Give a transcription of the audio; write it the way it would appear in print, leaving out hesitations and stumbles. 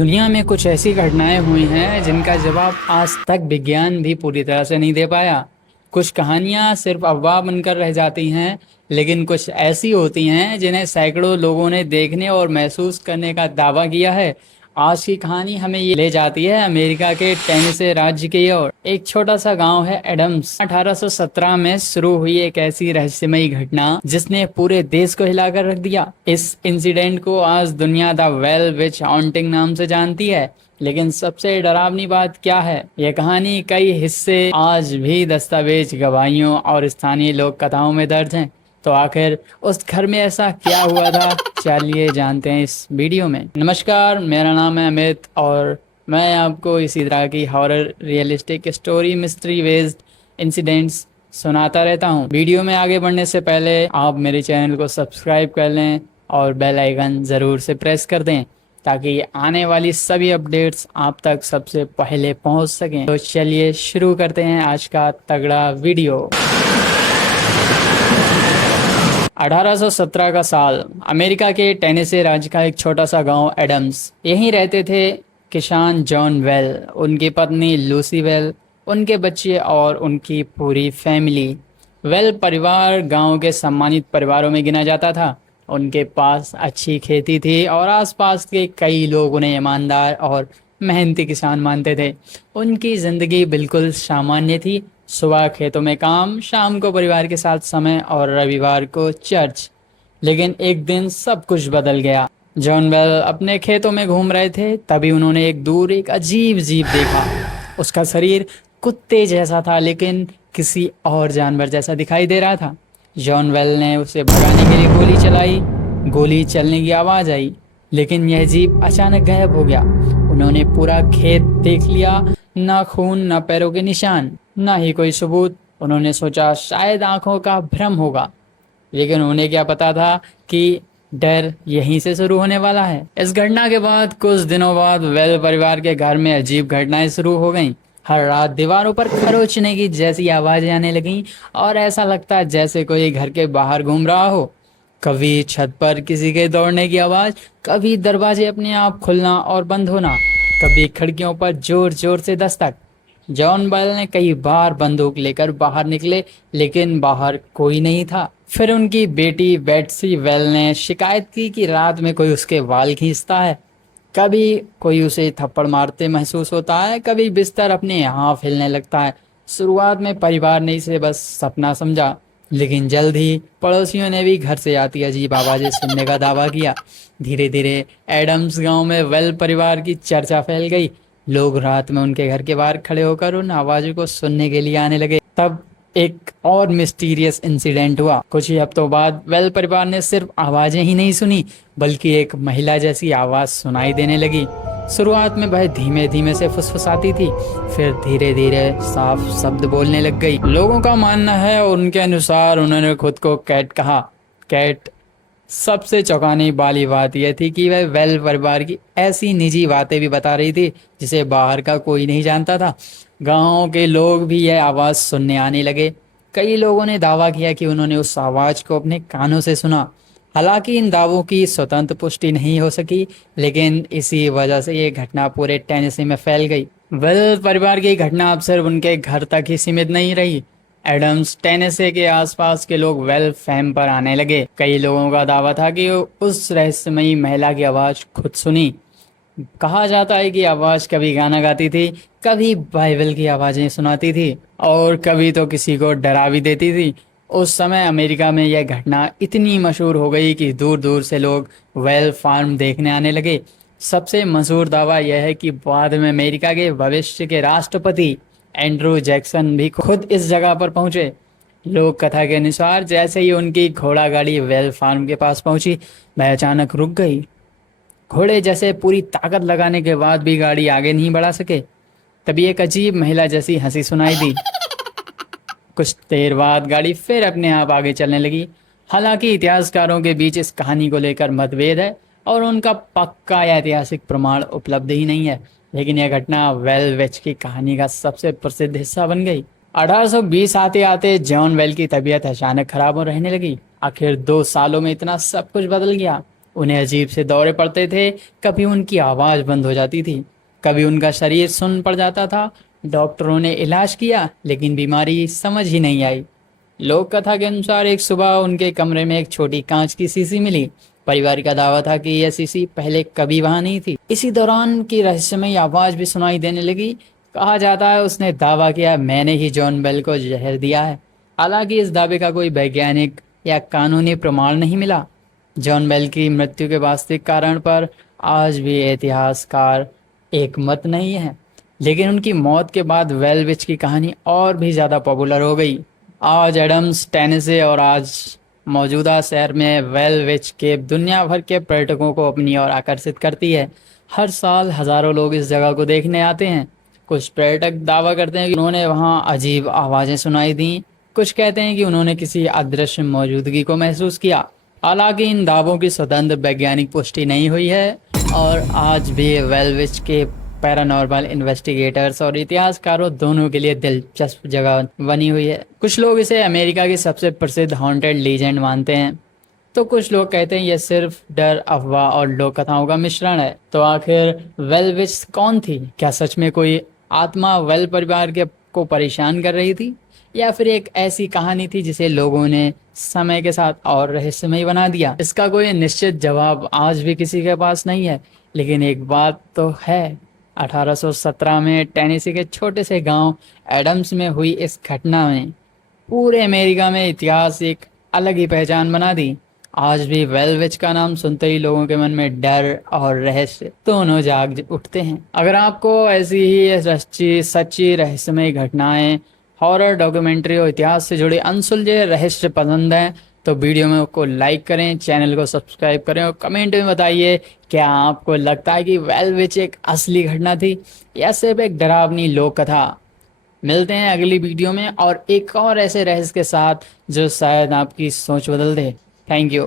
दुनिया में कुछ ऐसी घटनाएं हुई हैं जिनका जवाब आज तक विज्ञान भी पूरी तरह से नहीं दे पाया। कुछ कहानियां सिर्फ अफवाह बनकर रह जाती हैं, लेकिन कुछ ऐसी होती हैं जिन्हें सैकड़ों लोगों ने देखने और महसूस करने का दावा किया है। आज की कहानी हमें ये ले जाती है अमेरिका के टेनेसी राज्य की ओर। एक छोटा सा गांव है एडम्स। 1817 में शुरू हुई एक ऐसी रहस्यमयी घटना जिसने पूरे देश को हिलाकर रख दिया। इस इंसिडेंट को आज दुनिया द वेल विच हॉन्टिंग नाम से जानती है। लेकिन सबसे डरावनी बात क्या है, यह कहानी कई हिस्से आज भी दस्तावेज, गवाहियों और स्थानीय लोक कथाओं में दर्ज हैं। तो आखिर उस घर में ऐसा क्या हुआ था, चलिए जानते हैं इस वीडियो में। नमस्कार, मेरा नाम है अमित और मैं आपको इसी तरह की horror, realistic story, mystery based incidents सुनाता रहता हूँ। वीडियो में आगे बढ़ने से पहले आप मेरे चैनल को सब्सक्राइब कर लें और बेल आइकन ज़रूर से प्रेस कर दें ताकि आने वाली सभी अपडेट्स आप तक सबसे पहले पहुंच सकें। तो चलिए शुरू करते हैं आज का तगड़ा वीडियो। 1817 का साल, अमेरिका के टेनेसी राज्य का एक छोटा सा गांव एडम्स। यहीं रहते थे किसान जॉन वेल, उनकी पत्नी लूसी वेल, उनके बच्चे और उनकी पूरी फैमिली। वेल परिवार गांव के सम्मानित परिवारों में गिना जाता था। उनके पास अच्छी खेती थी और आसपास के कई लोग उन्हें ईमानदार और मेहनती किसान मानते थे। उनकी जिंदगी बिल्कुल सामान्य थी। सुबह खेतों में काम, शाम को परिवार के साथ समय और रविवार को चर्च। लेकिन एक दिन सब कुछ बदल गया। जॉन वेल अपने खेतों में घूम रहे थे, तभी उन्होंने एक अजीब जीव देखा। उसका शरीर कुत्ते जैसा था, लेकिन किसी और जानवर जैसा दिखाई दे रहा था। जॉन वेल ने उसे भगाने के लिए गोली चलाई। गोली चलने की आवाज आई, लेकिन यह जीव अचानक गायब हो गया। उन्होंने पूरा खेत देख लिया, ना खून, ना पैरों के निशान, ना ही कोई सबूत। उन्होंने सोचा शायद आंखों का भ्रम होगा, लेकिन उन्हें क्या पता था कि डर यहीं से शुरू होने वाला है। इस घटना के बाद कुछ दिनों बाद वेल परिवार के घर में अजीब घटनाएं शुरू हो गईं। हर रात दीवारों पर खरोचने की जैसी आवाजें आने लगीं और ऐसा लगता जैसे कोई घर के बाहर घूम रहा हो। कभी छत पर किसी के दौड़ने की आवाज, कभी दरवाजे अपने आप खुलना और बंद होना, कभी खिड़कियों पर जोर जोर से दस्तक। जॉन बेल ने कई बार बंदूक लेकर बाहर निकले, लेकिन बाहर कोई नहीं था। फिर उनकी बेटी बेट्सी वेल ने शिकायत की कि रात में कोई उसके बाल खींचता है, कभी कोई उसे थप्पड़ मारते महसूस होता है, कभी बिस्तर अपने यहाँ हिलने लगता है। शुरुआत में परिवार ने इसे बस सपना समझा, लेकिन जल्द ही पड़ोसियों ने भी घर से आती अजीब आवाजें सुनने का दावा किया। धीरे धीरे एडम्स गांव में वेल परिवार की चर्चा फैल गई। लोग रात में उनके घर के बाहर खड़े होकर उन आवाजों को सुनने के लिए आने लगे। तब एक और मिस्टीरियस इंसिडेंट हुआ। कुछ ही हफ्तों बाद वेल परिवार ने सिर्फ आवाजें ही नहीं सुनी, बल्कि एक महिला जैसी आवाज सुनाई देने लगी। शुरुआत में वह धीमे धीमे से फुसफुसाती थी, फिर धीरे धीरे साफ शब्द बोलने लग गई। लोगों का मानना है और उनके अनुसार उन्होंने खुद को कैट कहा। कैट। सबसे चौंकाने वाली बात यह थी कि वह वेल परिवार की ऐसी निजी बातें भी बता रही थी जिसे बाहर का कोई नहीं जानता था। गांव के लोग भी यह आवाज सुनने आने लगे। कई लोगों ने दावा किया कि उन्होंने उस आवाज को अपने कानों से सुना। हालांकि इन दावों की स्वतंत्र पुष्टि नहीं हो सकी, लेकिन इसी वजह से ये घटना पूरे टेनेसी में फैल गई। वेल परिवार की घटना अब सिर्फ उनके घर तक ही सीमित नहीं रही। एडम्स टेनेसी के आसपास के लोग वेल फैम पर आने लगे। कई लोगों का दावा था कि उस रहस्यमयी महिला की आवाज खुद सुनी। कहा जाता है कि आवाज कभी गाना गाती थी, कभी बाइबल की आवाजें सुनाती थी और कभी तो किसी को डरा भी देती थी। उस समय अमेरिका में यह घटना इतनी मशहूर हो गई कि दूर दूर से लोग वेल फार्म देखने आने लगे। सबसे मशहूर दावा यह है कि बाद में अमेरिका के भविष्य के राष्ट्रपति एंड्रू जैक्सन भी खुद इस जगह पर पहुंचे। लोक कथा के अनुसार जैसे ही उनकी घोड़ा गाड़ी वेल फार्म के पास पहुंची, वह अचानक रुक गई। घोड़े जैसे पूरी ताकत लगाने के बाद भी गाड़ी आगे नहीं बढ़ा सके। तभी एक अजीब महिला जैसी हंसी सुनाई दी। कुछ देर बाद गाड़ी फिर अपने आप आगे चलने लगी। हालांकि इतिहासकारों के बीच इस कहानी को लेकर मतभेद है और उनका पक्का ऐतिहासिक प्रमाण उपलब्ध ही नहीं है, लेकिन यह घटना वेल विच की कहानी का सबसे प्रसिद्ध हिस्सा बन गई। 1820 आते आते जॉन वेल की तबीयत अचानक खराब हो रहने लगी। आखिर 2 सालों में इतना सब कुछ बदल गया। उन्हें अजीब से दौरे पड़ते थे, कभी उनकी आवाज़ बंद हो जाती थी, कभी उनका शरीर सुन्न पड़ जाता था। डॉक्टरों ने इलाज किया लेकिन बीमारी समझ ही नहीं आई। लोक कथा के अनुसार एक सुबह उनके कमरे में एक छोटी कांच की शीशी मिली। परिवार का दावा था कि यह शीशी पहले कभी वहां नहीं थी। इसी दौरान की रहस्यमयी आवाज भी सुनाई देने लगी। कहा जाता है उसने दावा किया, मैंने ही जॉन बेल को जहर दिया है। हालांकि इस दावे का कोई वैज्ञानिक या कानूनी प्रमाण नहीं मिला। जॉन बेल की मृत्यु के वास्तविक कारण पर आज भी इतिहासकार एक मत नहीं है, लेकिन उनकी मौत के बाद वेलविच की कहानी और भी ज़्यादा पॉपुलर हो गई। आज एडम्स टेनेसी और आज मौजूदा शहर में वेलविच केव दुनिया भर के पर्यटकों को अपनी ओर आकर्षित करती है। हर साल हजारों लोग इस जगह को देखने आते हैं। कुछ पर्यटक दावा करते हैं कि उन्होंने वहां अजीब आवाज़ें सुनाई दी, कुछ कहते हैं कि उन्होंने किसी अदृश्य मौजूदगी को महसूस किया। हालांकि इन दावों की स्वतंत्र वैज्ञानिक पुष्टि नहीं हुई है और आज भी वेलविच के पैरानॉर्मल इन्वेस्टिगेटर्स और इतिहासकारों दोनों के लिए दिलचस्प जगह बनी हुई है। कुछ लोग इसे अमेरिका की सबसे प्रसिद्ध हॉन्टेड लीजेंड मानते हैं, तो कुछ लोग कहते हैं यह सिर्फ डर, अफवाह और लोक कथाओं का मिश्रण है। तो आखिर वेलविच कौन थी? क्या सच में कोई आत्मा वेल परिवार के को परेशान कर रही थी, या फिर एक ऐसी कहानी थी जिसे लोगों ने समय के साथ और रहस्यमय बना दिया? इसका कोई निश्चित जवाब आज भी किसी के पास नहीं है, लेकिन एक बात तो है, 1817 में टेनेसी के छोटे से गांव एडम्स में हुई इस घटना में पूरे अमेरिका में इतिहास एक अलग ही पहचान बना दी। आज भी वेलविच का नाम सुनते ही लोगों के मन में डर और रहस्य दोनों जाग उठते हैं। अगर आपको ऐसी ही सच्ची रहस्यमय घटनाएं, हॉरर डॉक्यूमेंट्री और इतिहास से जुड़े अनसुलझे रहस्य पसंद हैं तो वीडियो में को लाइक करें, चैनल को सब्सक्राइब करें और कमेंट में बताइए क्या आपको लगता है कि वेलविच एक असली घटना थी या सिर्फ एक डरावनी लोक कथा। मिलते हैं अगली वीडियो में और एक और ऐसे रहस्य के साथ जो शायद आपकी सोच बदल दे। Thank you.